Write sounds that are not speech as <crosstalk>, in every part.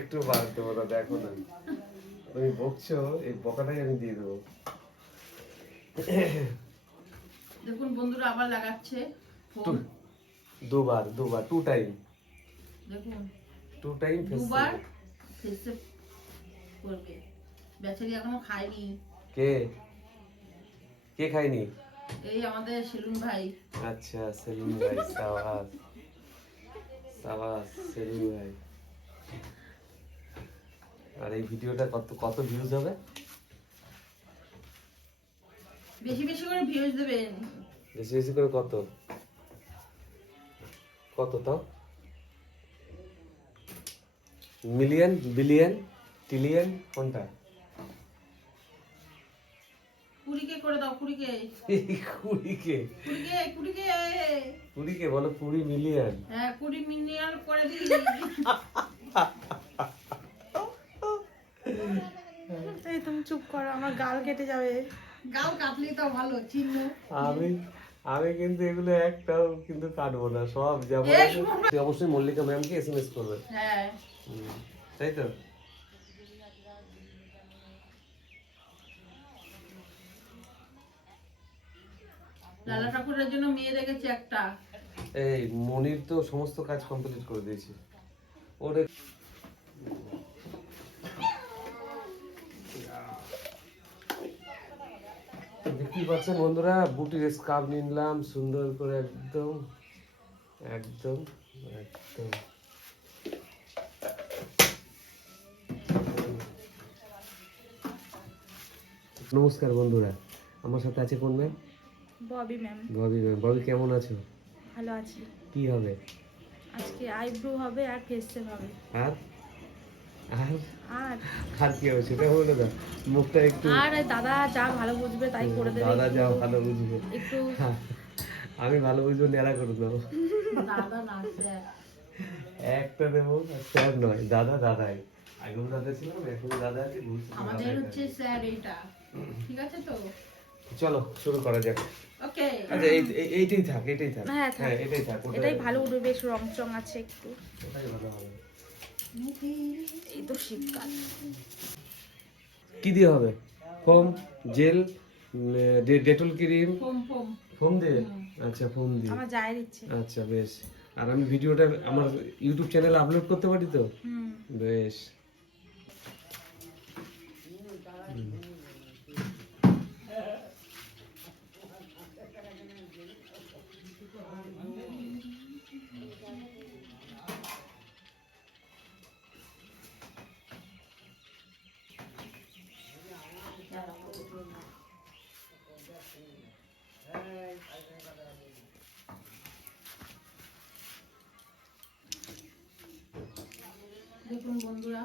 একটু বার দেবো না দেখো না। তুমি বকছো এই বকাটাই আমি দিয়ে দেবো। দেখুন বন্ধুরা আবার লাগাচ্ছে ফোন। দুবার দুবার টু টাইম দেখুন টু টাইম দুবার ফেসে করবে। বেচারি এখনও খায়নি। কে? কে খায়নি? এই আমাদের সেলুন ভাই। আচ্ছা সেলিম ভাই সাবাস। সাবাস সেলিম ভাই। আর এই ভিডিওটা কত কত ভিউজ হবে? বেশি বেশি করে ভিউজ দেবেন। বেশি বেশি করে কত? কত তাও? মিলিয়ন বিলিয়ন ট্রিলিয়ন কোনটা? কুড়িকে করে দাও কুড়িকে। কুড়িকে? কুড়িকে কুড়িকে। কুড়িকে বলো কুড়ি মিলিয়ন। হ্যাঁ কুড়ি মিলিয়ন করে দিই। <laughs> এই তুমি চুপ করো আমার গাল কেটে যাবে। গাল কাটলেই তো ভালো চিহ্ন। আমি আমি কিন্তু এগুলো একটাও কিন্তু কাটবো না সব যেমন অবশ্যই মল্লিকা ম্যামকে এসএমএস করবে। হ্যাঁ। তাই তো? লালা ঠাকুরের জন্য মেয়ে রেখেছে একটা। এই মনির তো সমস্ত কাজ কমপ্লিট করে দিয়েছে। ওরে দেখতেই পাচ্ছেন বন্ধুরা? বুটির স্কার্ফ নিলাম সুন্দর করে একদম একদম একদম। নমস্কার বন্ধুরা আমার সাথে আছে কোন ma'am? Bobby ma'am. Bobby ma'am Bobby কেমন আছো? ভালো আছি। কি হবে? আজকে আইব্রো হবে আর ফেসেল হবে। আর? আর? আর? আর কি হবে সেটা বলে দাও মুখটা একটু আর দাদা যা ভালো বুঝবে তাই করে দেবে দাদা যা ভালো বুঝবে। একটু হ্যাঁ, আমি ভালো বুঝব নেড়া করে দেবো দাদা না একটা দেবো স্যার নয়। দাদা দাদাই। আগেও দাদা ছিলাম এখন দাদা আছে ভবিষ্যতে আমাদের হচ্ছে স্যার এইটা। ঠিক আছে তো? চলো শুরু করা যাক। ওকে। আচ্ছা এই- এই- এইটাই থাক এটাই থাক। হ্যাঁ, হ্যাঁ এটাই থাক এটাই ভালো উঠবে বেশ রং চং আছে একটু। ওটাই ভালো হবে। এই তো শীতকাল। কি দিয়ে হবে? Foam gel Dettol cream? Foam foam. Foam দিয়ে? আচ্ছা ফোম দিয়ে। আমার যায় ইচ্ছে। আচ্ছা বেশ। আর আমি ভিডিওটা আমার ইউটিউব চ্যানেলে আপলোড করতে পারি তো? হুম। বেশ। দেখুন বন্ধুরা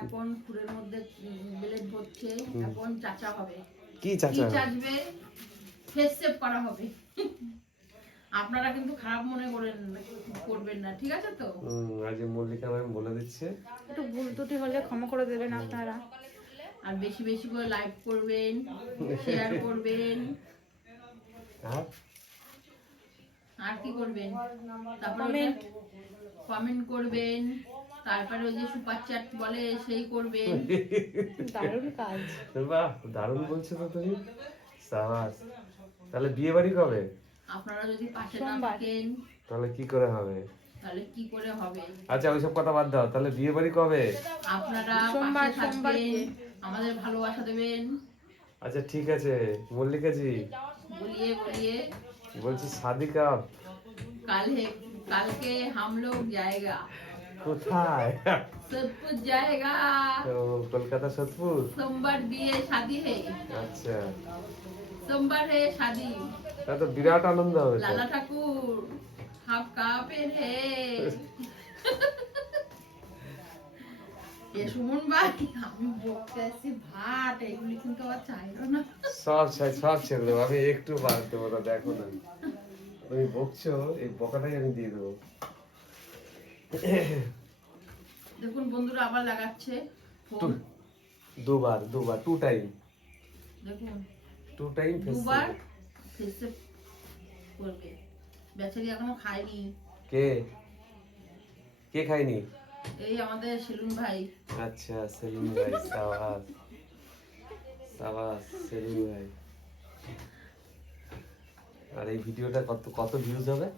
এখন ফুলের মধ্যে ব্লেড ভরছে এখন চাচা হবে। কি কি চাচা চাচবে? ফেস সেভ করা হবে। আপনারা কিন্তু খারাপ মনে করেন করবেন না ঠিক আছে তো? আজ মল্লিকা ম্যাম বলে দিচ্ছে। একটু ভুল ত্রুটি হলে ক্ষমা করে দেবেন আপনারা। আর বেশি বেশি করে লাইক করবেন শেয়ার করবেন। আর আর কি করবেন? তারপরে কমেন্ট করবেন তারপরে ওই যে সুপার চ্যাট বলে সেই করবেন। দারুণ কাজ। বাহ দারুণ বলছো তো তুমি। সাবাস। তাহলে বিয়ে বাড়ি কবে? আপনারা যদি পাশে না থাকেন তাহলে কি করে হবে? তাহলে কি করে হবে? আচ্ছা ওইসব কথা বাদ দাও। তাহলে বিয়ে বাড়ি কবে? আপনারা সোমবার, সোমবার। আমাদের ভালোবাসা দেবেন। আচ্ছা ঠিক আছে। মল্লিকাজি বলিয়ে বলিয়ে। বলছি শাদি কাপ কালে কালকে হাম লোক জায়গা। কোথায়? সোদপুর জায়গা। তো কলকাতা সোদপুর সোমবার বিয়ে শাদি হে। আচ্ছা। সোমবার হে শাদি তা তো বিরাট আনন্দ হবে লালা ঠাকুর হাফ কাপের হে। <laughs> সুমন ভাই আমি বকতে আসছি ভাট এগুলি কিন্তু আবার চাইলো না। সব ছেড়ে সব ছেড়ে দেবো আমি একটু বাদ দেবো না দেখো না। তুমি বকছো এই বকাটাই আমি দিয়ে দেবো। দেখুন বন্ধুরা আবার লাগাচ্ছে ফোন। টু- দুবার দুবার টু টাইম দেখুন টু টাইম দুবার ফেসে করবে। বেচারি এখনও খায়নি। কে? কে খায়নি? এই আমাদের সেলুন ভাই। আচ্ছা সেলিম ভাই সাবাস। সাবাস সেলিম ভাই। আর এই ভিডিওটা কত কত ভিউজ হবে?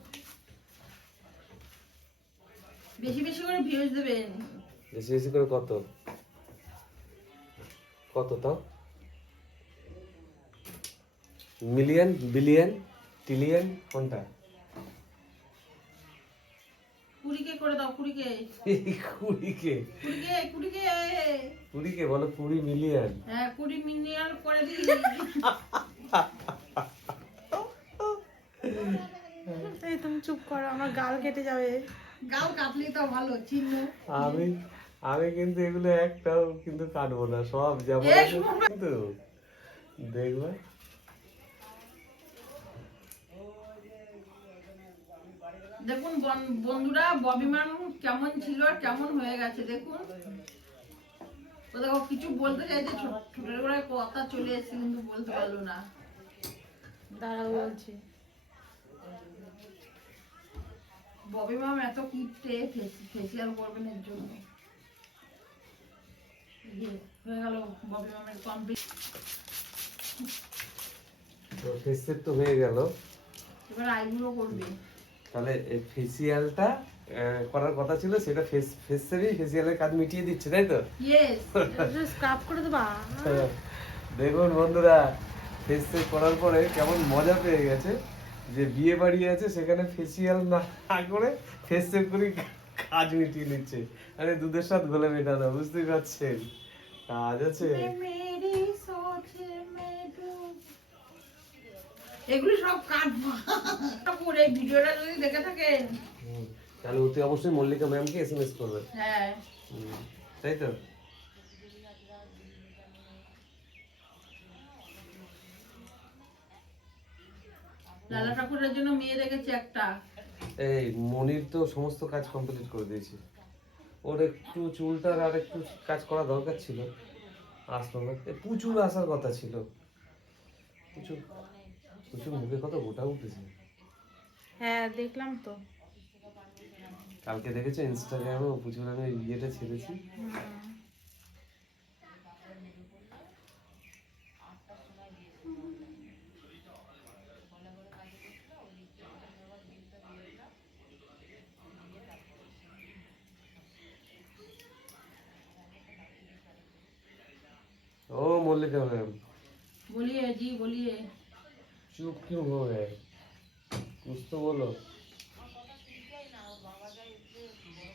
বেশি বেশি করে ভিউজ দেবেন। বেশি বেশি করে কত? কত তাও? মিলিয়ন বিলিয়ন ট্রিলিয়ন কোনটা? কুড়িকে করে দাও কুড়িকে। কুড়িকে? কুড়িকে কুড়িকে। কুড়িকে বলো কুড়ি মিলিয়ন। হ্যাঁ কুড়ি মিলিয়ন করে দিই। এই তুমি চুপ করো আমার গাল কেটে যাবে। গাও কাটলি তো ভালো চিহ্ন। আমি আমি কিন্তু এগুলো একটাও কিন্তু কাটবো না সব যেমন এ, কিন্তু। দেখবে? দেখুন বন্ধুরা ববিমান কেমন ছিল আর কেমন হয়ে গেছে দেখুন। ও দেখো কিছু বলতে চাইছে ছোটের বেলায় কথা চলে এসেছে কিন্তু বলতে পারল না। দাঁড়াও বলছি। ববি মাম এত কিপটে ফেসিয়াল করবেন এর জন্য। হয়ে গেল ববি মামের কমপ্লিট তো ফেসের তো হয়ে গেল। এবার আইব্রো করবে। তাহলে ফেসিয়ালটা করার কথা ছিল সেটা ফেস ফেসেরই ফেসিয়ালের কাজ মিটিয়ে দিচ্ছে তাই তো? স্ক্রাব করে দেবা। <laughs> দেখুন বন্ধুরা ফেস করার পরে কেমন মজা পেয়ে গেছে যে বিয়ে বাড়ি আছে সেখানে ফেসিয়াল না করে ফেস সেভ করে কাজ মিটিয়ে নিচ্ছে। আরে দুধের সাথে গলে মেটানো বুঝতেই পারছেন? কাজ আছে। এগুলি সব কাটবো। এই ভিডিওটা যদি দেখে হুম, তাহলে অতি অবশ্যই মল্লিকা ম্যামকে এস এম এস করবে। হ্যাঁ। তাই তো? লালা ঠাকুরের জন্য মেয়ে রেখেছে একটা। এই মনির তো সমস্ত কাজ কমপ্লিট করে দিয়েছে। ওর একটু চুলটার আর একটু কাজ করা দরকার ছিল। আসলো না প্রচুর আসার কথা ছিল। কিছু কিছু মুখে কত? গোটা উঠেছে। হ্যাঁ দেখলাম তো। কালকে দেখেছ? ইনস্টাগ্রামে পুজোর আমি ইয়েটা ছেড়েছি। ও মল্লিকা ম্যাম। बोलिए जी बोलिए चुप क्यों हो गए कुछ तो बोलो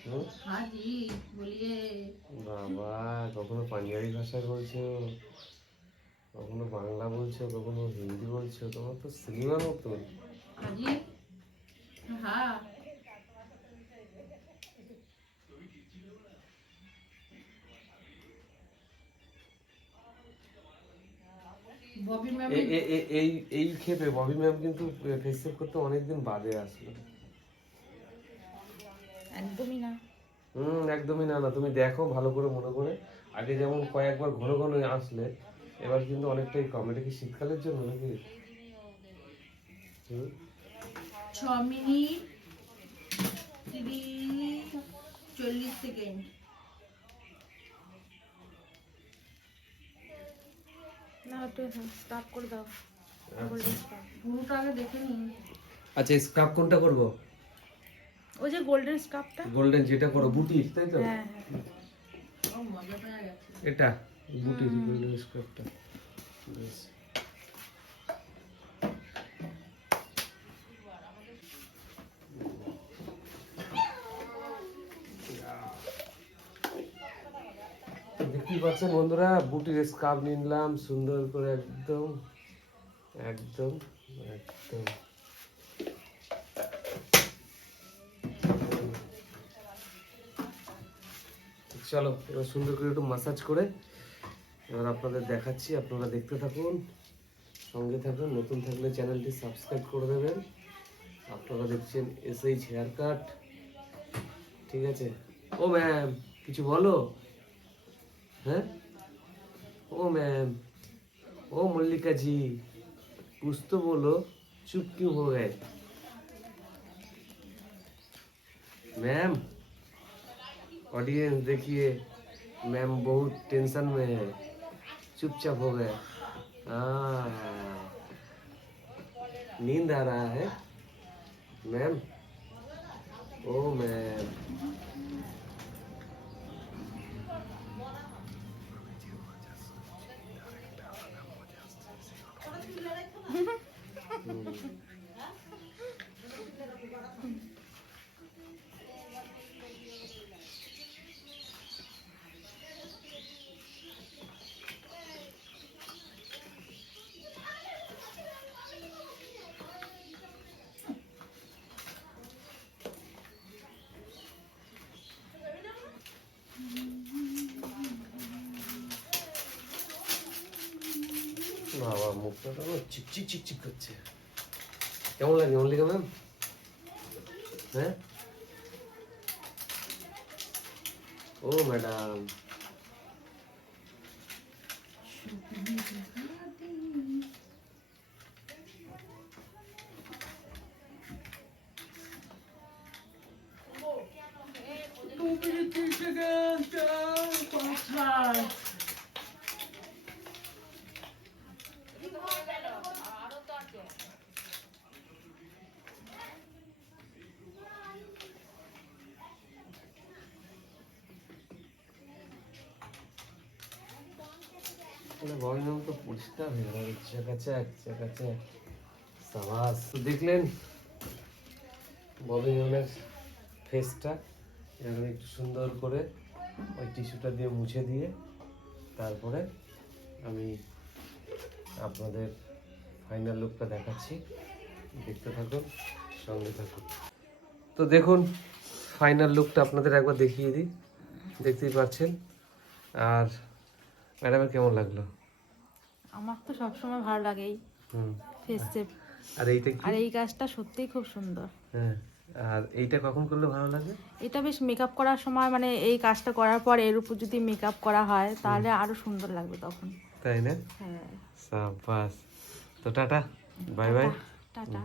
হুম? हाँ जी बोलिए বাবা কখনো পাঞ্জাবি ভাষায় বলছো কখনো বাংলা বলছো কখনো হিন্দি বলছো তোমার তো সিনেমার মতন हाँ जी এই এই ক্ষেপে ববি ম্যাম কিন্তু ফেস সেভ করতে অনেকদিন বাদে আসলো। একদমই না। হুম একদমই না না তুমি দেখো ভালো করে মনে করে। আগে যেমন কয়েকবার ঘন ঘন আসলে এবার কিন্তু অনেকটাই কম। এটা কি শীতকালের জন্য নাকি? ছ মিনিট তিরিশ চল্লিশ সেকেন্ড। না একটু করে দাও। পুরোটা আগে দেখে আচ্ছা স্ক্রাব কোনটা করব? ওই যে গোল্ডেন স্ক্রাবটা গোল্ডেন যেটা করো বুটির তাই তো? হ্যাঁ হ্যাঁ। এটা বুটির গোল্ডেন স্ক্রাবটা বেশ। দেখতেই পাচ্ছেন বন্ধুরা? বুটির স্কার্ফ নিলাম সুন্দর করে একদম একদম একদম। চলো, এবার সুন্দর করে একটু মাসাজ করে এবার আপনাদের দেখাচ্ছি, আপনারা দেখতে থাকুন, সঙ্গে থাকুন, নতুন থাকলে চ্যানেলটি সাবস্ক্রাইব করে দেবেন। আপনারা দেখছেন এস এইচ হেয়ার কাট ঠিক আছে? ও ম্যাম কিছু বলো? हैं? ओ मैम, ओ मल्लिका जी, कुछ तो बोलो, चुप क्यों हो गए? मैम ऑडियंस देखिए, मैम बहुत टेंशन में है, चुपचाप हो गए। हाँ। नींद आ रहा है। मैम, ओ मैम Ne oluyor? <laughs> বাবা মুখটা তো আমার চিকচিক চিকচিক করছে কেমন লাগে মল্লিকা ম্যাম হ্যাঁ ও ম্যাডাম ববি ম্যাম তো পরিষ্কার হয়ে গেল, চাকাচাক চাকাচাক। সাবাস। দেখলেন, ববি ম্যামের ফেসটা এরকম একটু সুন্দর করে ওই টিস্যুটা দিয়ে মুছে দিয়ে তারপরে আমি আপনাদের ফাইনাল লুকটা দেখাচ্ছি। দেখতে থাকুন, সঙ্গে থাকুন। তো দেখুন ফাইনাল লুকটা আপনাদের একবার দেখিয়ে দিই। দেখতেই পাচ্ছেন। আর ম্যাডামের কেমন লাগল? আমার তো সবসময় ভালো লাগেই ফেস শেপ আর এইটা কি? আর এই কাজটা সত্যিই খুব সুন্দর। হ্যাঁ আর এইটা কখন করলে ভালো লাগে? এটা বেশ মেকআপ করার সময় মানে এই কাজটা করার পর এর উপর যদি মেকআপ করা হয় তাহলে আরও সুন্দর লাগবে তখন। তাই না? হ্যাঁ। সাবাস তো টাটা বাই বাই। টাটা